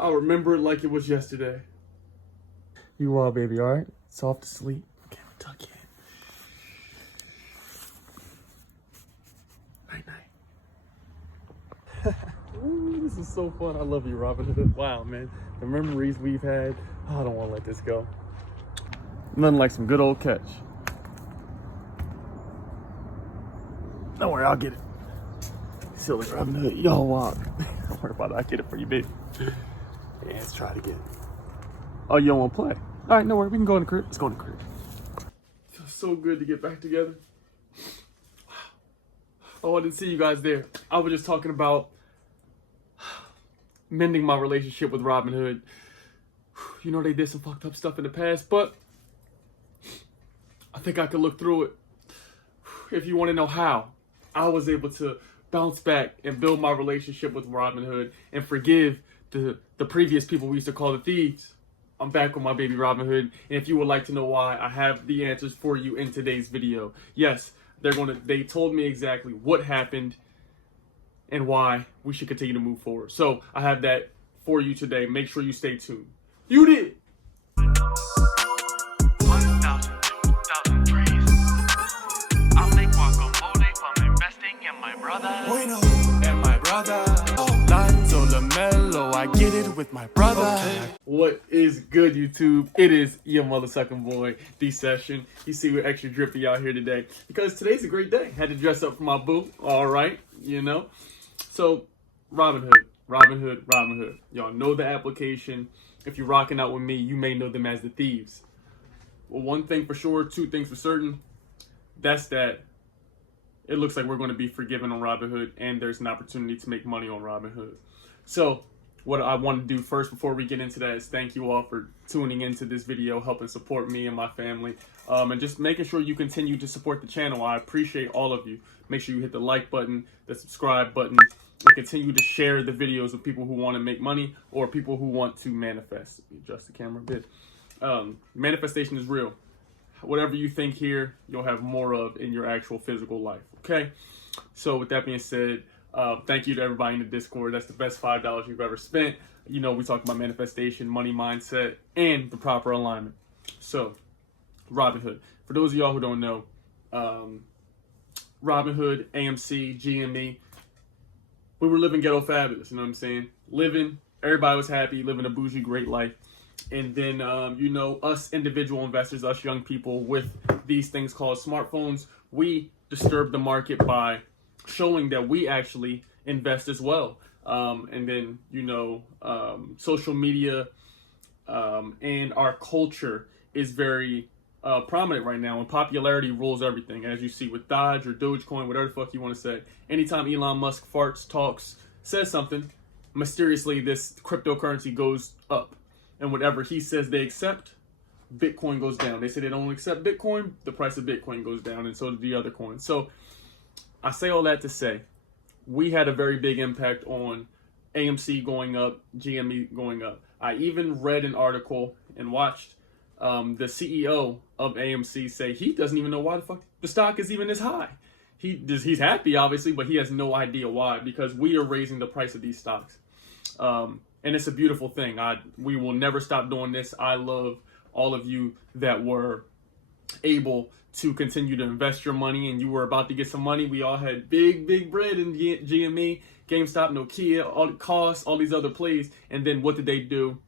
I'll remember it like it was yesterday. You are, baby, all right? It's off to sleep. Okay, tuck in. Night, night. Ooh, this is so fun. I love you, Robinhood. Wow, man. The memories we've had. Oh, I don't want to let this go. Nothing like some good old catch. Don't worry, I'll get it. Silly Robinhood, y'all walk. Don't worry about it. I'll get it for you, baby. Yeah, let's try it again. Oh, you don't want to play? All right, no worry. We can go in the crib. Let's go in the crib. Feels so good to get back together. Oh, I didn't see you guys there. I was just talking about mending my relationship with Robinhood. You know, they did some fucked up stuff in the past, but I think I could look through it. If you want to know how I was able to bounce back and build my relationship with Robinhood and forgive the previous people we used to call the thieves, I'm back with my baby Robinhood. And if you would like to know why, I have the answers for you in today's video. Yes, they told me exactly what happened and why we should continue to move forward. So I have that for you today. Make sure you stay tuned. You did. 1,000, 2,000 trees. I'll make guacamole from investing in my brother. Bueno. And my brother. Lanzo Lamello, I get it with my brother. Okay. What is good, YouTube? It is your motherfucking boy, D-Session. You see we're extra drippy out here today because today's a great day. Had to dress up for my boo. All right, you know. So, Robinhood. Y'all know the application. If you're rocking out with me, you may know them as the thieves. Well, one thing for sure, two things for certain. That's that it looks like we're going to be forgiven on Robinhood, and there's an opportunity to make money on Robinhood. So, what I want to do first before we get into that is thank you all for tuning into this video, helping support me and my family, and just making sure you continue to support the channel. I appreciate all of you. Make sure you hit the like button, the subscribe button, and continue to share the videos with people who want to make money or people who want to manifest. Adjust the camera a bit. Manifestation is real. Whatever you think here, you'll have more of in your actual physical life. Okay? So with that being said, thank you to everybody in the Discord. That's the best $5 you've ever spent. You know, we talk about manifestation, money mindset, and the proper alignment. So, Robinhood. For those of y'all who don't know, Robinhood, AMC, GME, we were living ghetto fabulous, you know what I'm saying? Everybody was happy, living a bougie, great life. And then, you know, us individual investors, us young people with these things called smartphones, we disturb the market by showing that we actually invest as well. And then, you know, social media and our culture is very prominent right now, and popularity rules everything, as you see with Dodge or Dogecoin, whatever the fuck you want to say. Anytime Elon Musk farts, talks, says something, mysteriously this cryptocurrency goes up. And whatever he says they accept, Bitcoin goes down. They say they don't accept Bitcoin, the price of Bitcoin goes down, and so do the other coins. So I say all that to say, we had a very big impact on AMC going up, GME going up. I even read an article and watched the CEO of AMC say he doesn't even know why the fuck the stock is even this high. He's happy, obviously, but he has no idea why, because we are raising the price of these stocks. And it's a beautiful thing. We will never stop doing this. I love all of you that were able to continue to invest your money, and you were about to get some money. We all had big bread in GME, GameStop, Nokia, all the costs, all these other plays. And then what did they do?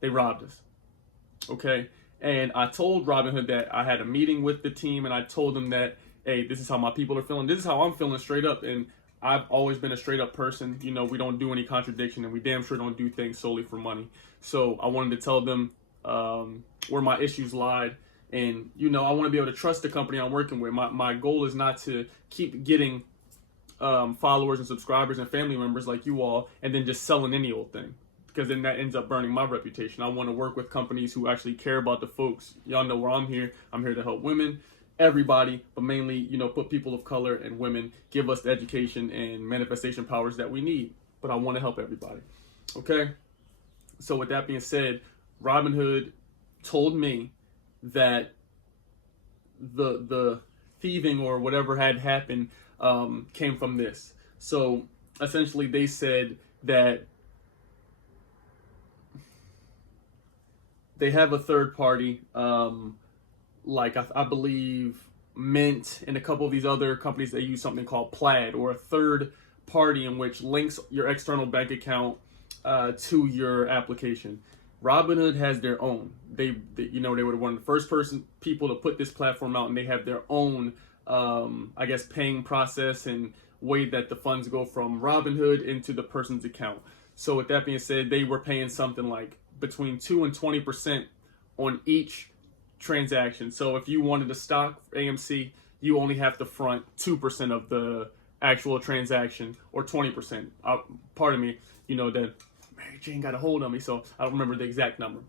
They robbed us. Okay. And I told Robinhood that I had a meeting with the team, and I told them that, hey, this is how my people are feeling. This is how I'm feeling straight up. And I've always been a straight up person. You know, we don't do any contradiction, and we damn sure don't do things solely for money. So I wanted to tell them where my issues lied. And, you know, I want to be able to trust the company I'm working with. My goal is not to keep getting followers and subscribers and family members like you all and then just selling any old thing, because then that ends up burning my reputation. I want to work with companies who actually care about the folks. Y'all know where I'm here. I'm here to help women, everybody, but mainly, you know, put people of color and women, give us the education and manifestation powers that we need. But I want to help everybody. Okay? So with that being said, Robinhood told me that the thieving or whatever had happened came from this. So essentially they said that they have a third party, like I believe Mint and a couple of these other companies that use something called Plaid, or a third party in which links your external bank account to your application. Robinhood has their own. They were one of the first people to put this platform out, and they have their own, I guess, paying process and way that the funds go from Robinhood into the person's account. So with that being said, they were paying something like between 2 and 20% on each transaction. So if you wanted a stock AMC, you only have to front 2% of the actual transaction, or 20%. Pardon me, that Mary Jane got a hold of me, so I don't remember the exact number.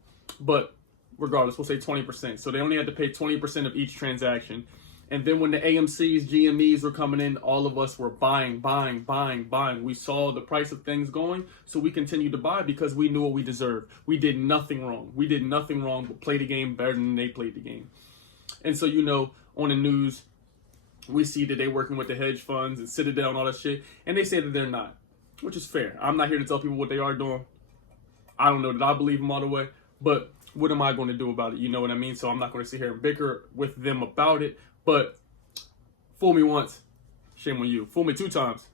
But regardless, we'll say 20%. So they only had to pay 20% of each transaction. And then when the AMCs, GMEs were coming in, all of us were buying. We saw the price of things going, so we continued to buy because we knew what we deserved. We did nothing wrong. We did nothing wrong but play the game better than they played the game. And so, on the news, we see that they're working with the hedge funds and Citadel and all that shit, and they say that they're not, which is fair. I'm not here to tell people what they are doing. I don't know that I believe them all the way, but what am I going to do about it? You know what I mean? So I'm not going to sit here and bicker with them about it. But fool me once, shame on you. Fool me 2 times,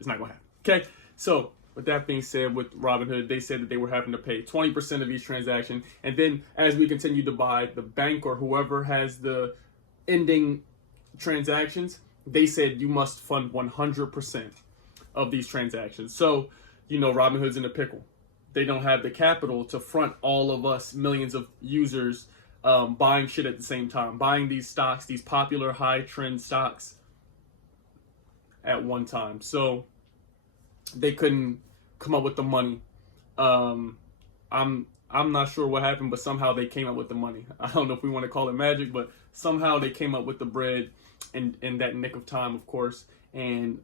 it's not going to happen. Okay? So with that being said, with Robinhood, they said that they were having to pay 20% of each transaction. And then as we continue to buy, the bank or whoever has the ending transactions, they said you must fund 100% of these transactions. So, Robinhood's in a pickle. They don't have the capital to front all of us millions of users buying shit at the same time, buying these stocks, these popular high trend stocks at one time. So they couldn't come up with the money. I'm not sure what happened, but somehow they came up with the money. I don't know if we want to call it magic, but somehow they came up with the bread in that nick of time, of course. And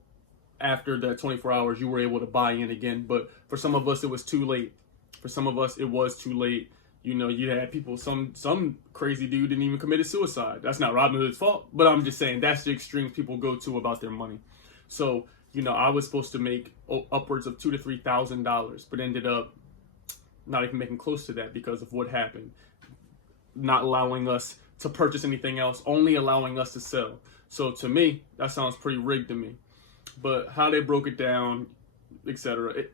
after the 24 hours, you were able to buy in again. But for some of us, it was too late. For some of us, it was too late. You had people, some crazy dude didn't even commit suicide. That's not Robinhood's fault, but I'm just saying that's the extremes people go to about their money. So, I was supposed to make upwards of $2,000 to $3,000, but ended up not even making close to that because of what happened. Not allowing us to purchase anything else, only allowing us to sell. So to me, that sounds pretty rigged to me. But how they broke it down, etc.,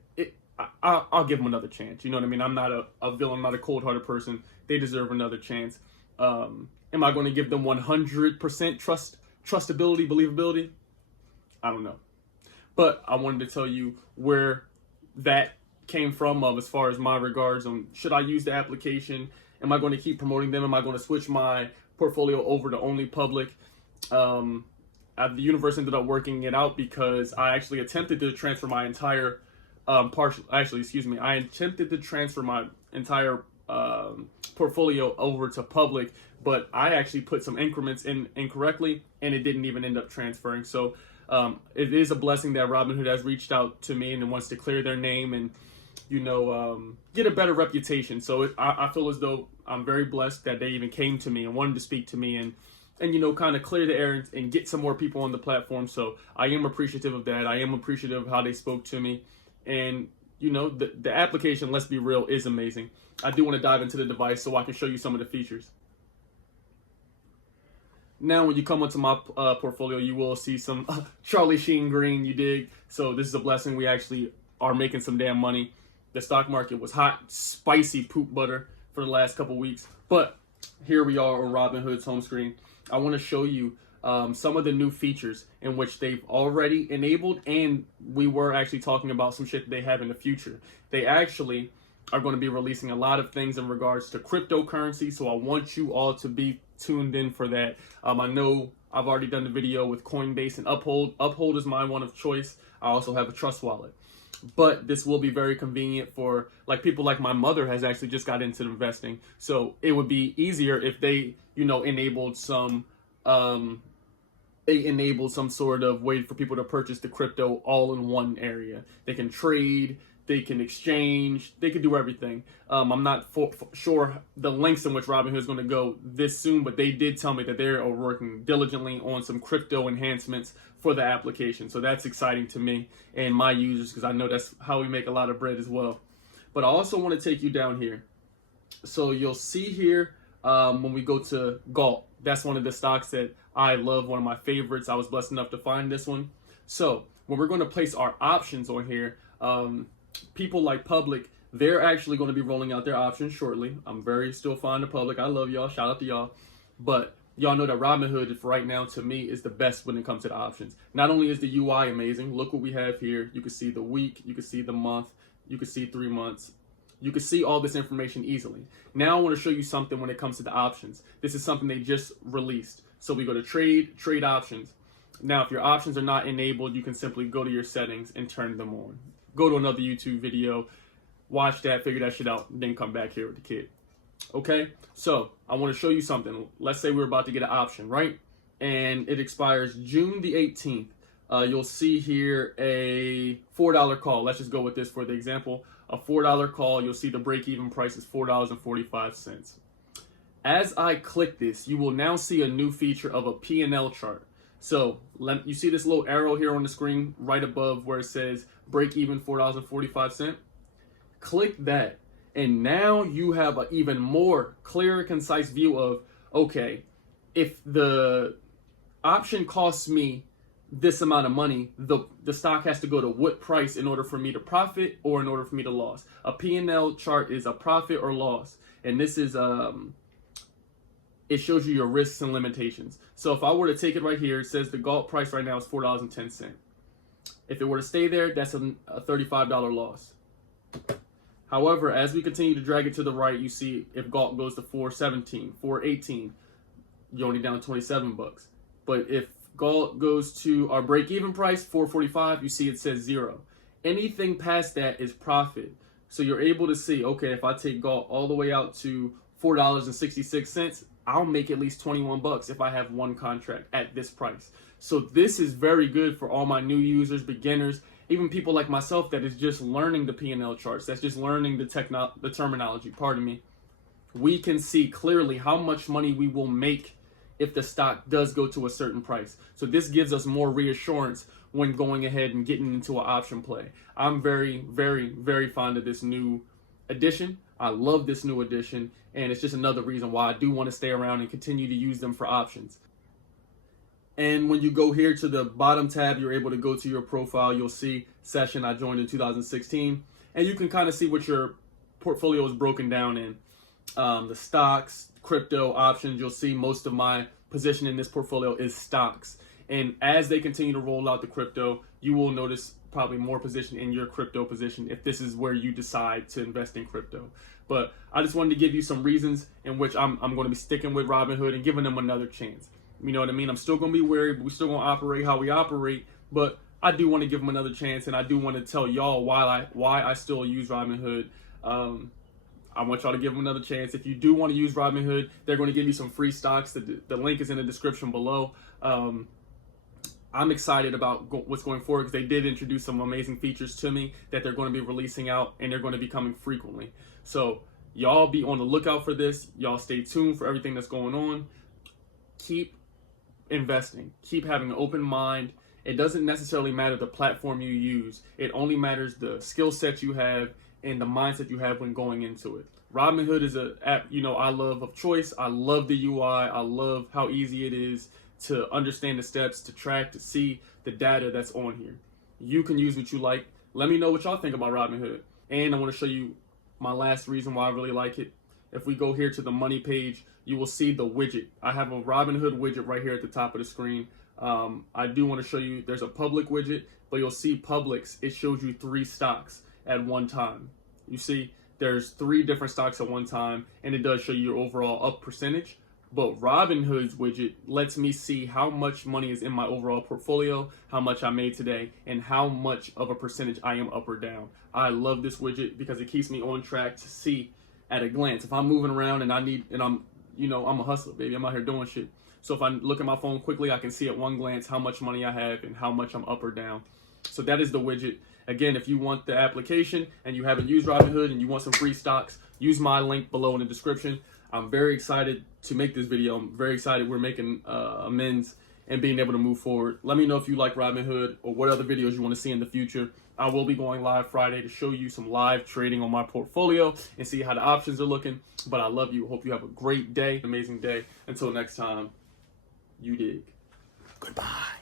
I'll give them another chance. You know what I mean? I'm not a villain. I'm not a cold-hearted person. They deserve another chance. Am I going to give them 100% trustability, believability? I don't know. But I wanted to tell you where that came from as far as my regards on should I use the application? Am I going to keep promoting them? Am I going to switch my portfolio over to only public? The universe ended up working it out because I actually attempted to transfer my entire I attempted to transfer my entire portfolio over to public, but I actually put some increments in incorrectly, and it didn't even end up transferring. So it is a blessing that Robinhood has reached out to me and wants to clear their name and get a better reputation. So I feel as though I'm very blessed that they even came to me and wanted to speak to me and kind of clear the air and get some more people on the platform. So I am appreciative of that. I am appreciative of how they spoke to me. And, the application, let's be real, is amazing. I do want to dive into the device so I can show you some of the features. Now, when you come onto my portfolio, you will see some Charlie Sheen green, you dig? So this is a blessing. We actually are making some damn money. The stock market was hot, spicy poop butter for the last couple weeks. But here we are on Robinhood's home screen. I want to show you some of the new features in which they've already enabled, and we were actually talking about some shit that they have in the future. They actually are going to be releasing a lot of things in regards to cryptocurrency, so I want you all to be tuned in for that. I know I've already done the video with Coinbase and Uphold. Uphold is my one of choice. I also have a Trust Wallet. But this will be very convenient for people like my mother has actually just got into investing. So it would be easier if they, enabled some sort of way for people to purchase the crypto all in one area. They can trade, they can exchange, they can do everything. I'm not sure the lengths in which Robinhood is going to go this soon, but they did tell me that they are working diligently on some crypto enhancements for the application. So that's exciting to me and my users because I know that's how we make a lot of bread as well. But I also want to take you down here So you'll see here when we go to Galt, that's one of the stocks that I love, one of my favorites. I was blessed enough to find this one. So when we're going to place our options on here, people like Public, they're actually going to be rolling out their options shortly. I'm very still fond of Public. I love y'all. Shout out to y'all. But y'all know that Robinhood, if right now, to me, is the best when it comes to the options. Not only is the UI amazing, look what we have here. You can see the week, you can see the month, you can see 3 months. You can see all this information easily. Now I want to show you something when it comes to the options. This is something they just released. So we go to trade options. Now, if your options are not enabled, you can simply go to your settings and turn them on. Go to another YouTube video, watch that, figure that shit out, then come back here with the kid. Okay, so I want to show you something. Let's say we're about to get an option, right? And it expires June the 18th. You'll see here a $4 call. Let's just go with this for the example. A $4 call, you'll see the break-even price is $4.45. As I click this, you will now see a new feature of a P&L chart. So you see this little arrow here on the screen right above where it says break-even $4.45? Click that, and now you have an even more clear, concise view of, okay, if the option costs me this amount of money, the stock has to go to what price in order for me to profit or in order for me to loss. A P&L chart is a profit or loss, and this is it shows you your risks and limitations. So if I were to take it right here, it says the Galt price right now is $4.10. If it were to stay there, that's a $35 loss. However, as we continue to drag it to the right, you see if Galt goes to $4.17, $4.18, you're only down 27 bucks. But if Galt goes to our break-even price, $4.45, you see it says 0. Anything past that is profit. So you're able to see, okay, if I take Galt all the way out to $4.66, I'll make at least 21 bucks if I have one contract at this price. So this is very good for all my new users, beginners, even people like myself that is just learning the P&L charts, that's just learning the terminology, pardon me. We can see clearly how much money we will make if the stock does go to a certain price. So this gives us more reassurance when going ahead and getting into an option play. I'm very, very, very fond of this new addition. I love this new addition, and it's just another reason why I do want to stay around and continue to use them for options. And when you go here to the bottom tab, you're able to go to your profile. You'll see session I joined in 2016, and you can kind of see what your portfolio is broken down in. The stocks, crypto, options. You'll see most of my position in this portfolio is stocks. And as they continue to roll out the crypto, you will notice probably more position in your crypto position if this is where you decide to invest in crypto. But I just wanted to give you some reasons in which I'm going to be sticking with Robinhood and giving them another chance. You know what I mean? I'm still going to be wary, but we're still going to operate how we operate. But I do want to give them another chance, and I do want to tell y'all why I still use Robinhood. I want y'all to give them another chance. If you do want to use Robinhood, they're going to give you some free stocks. The link is in the description below. I'm excited about what's going forward because they did introduce some amazing features to me that they're going to be releasing out, and they're going to be coming frequently. So y'all be on the lookout for this. Y'all stay tuned for everything that's going on. Keep investing. Keep having an open mind. It doesn't necessarily matter the platform you use. It only matters the skill set you have and the mindset you have when going into it. Robinhood is an app, I love of choice. I love the UI. I love how easy it is to understand the steps, to track, to see the data that's on here. You can use what you like. Let me know what y'all think about Robinhood. And I want to show you my last reason why I really like it. If we go here to the money page, you will see the widget. I have a Robinhood widget right here at the top of the screen. I do want to show you, there's a public widget, but you'll see Publix, it shows you 3 stocks at one time. You see, there's 3 different stocks at one time, and it does show you your overall up percentage. But Robinhood's widget lets me see how much money is in my overall portfolio, how much I made today, and how much of a percentage I am up or down. I love this widget because it keeps me on track to see at a glance. If I'm moving around and I'm a hustler, baby. I'm out here doing shit. So if I look at my phone quickly, I can see at one glance how much money I have and how much I'm up or down. So that is the widget. Again, if you want the application and you haven't used Robinhood and you want some free stocks, use my link below in the description. I'm very excited to make this video. I'm very excited we're making amends and being able to move forward. Let me know if you like Robinhood or what other videos you want to see in the future. I will be going live Friday to show you some live trading on my portfolio and see how the options are looking. But I love you. Hope you have a great day, amazing day. Until next time, you dig. Goodbye.